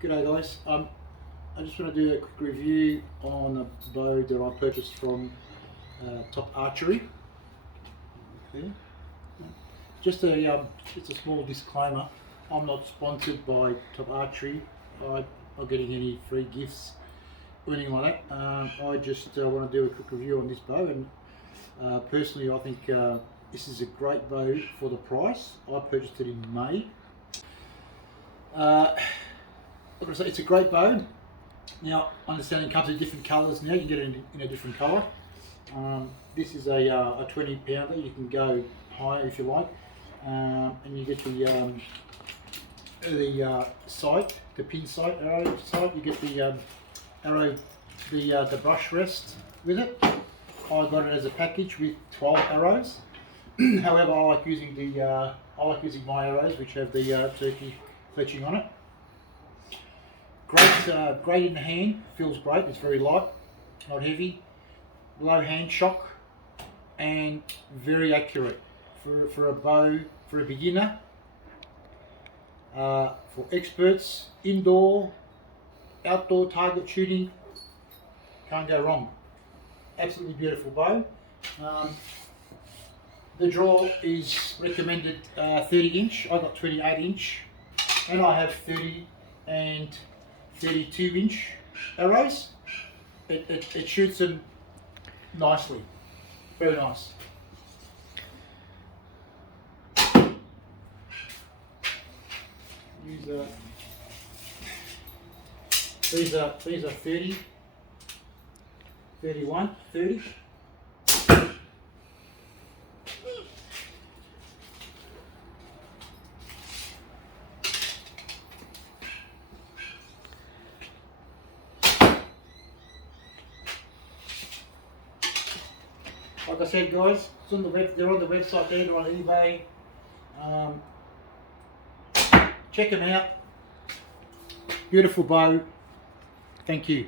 G'day guys, I just want to do a quick review on a bow that I purchased from Top Archery. Okay. Just a small disclaimer, I'm not sponsored by Top Archery. I'm not getting any free gifts or anything like that. I just want to do a quick review on this bow, and personally I think this is a great bow for the price. I purchased it in May. Like I say, it's a great bow. Now, understanding it comes in different colours now, you can get it in a different colour. This is a 20 pounder, you can go higher if you like. And you get the sight, the pin sight, arrow sight, you get the arrow, the brush rest with it. I got it as a package with 12 arrows. However, I like using my arrows which have the turkey fletching on it. Great in the hand, feels great, it's very light, not heavy, low hand shock, and very accurate for a bow, for a beginner, for experts, indoor, outdoor target shooting, can't go wrong. Absolutely beautiful bow. The draw is recommended 30 inch, I got 28 inch, and I have 30 and 32 inch arrows. It shoots them nicely, very nice. These are 30, 31, 30. Like I said, guys, it's on the they're on the website there, they're on eBay. Check them out. Beautiful bow. Thank you.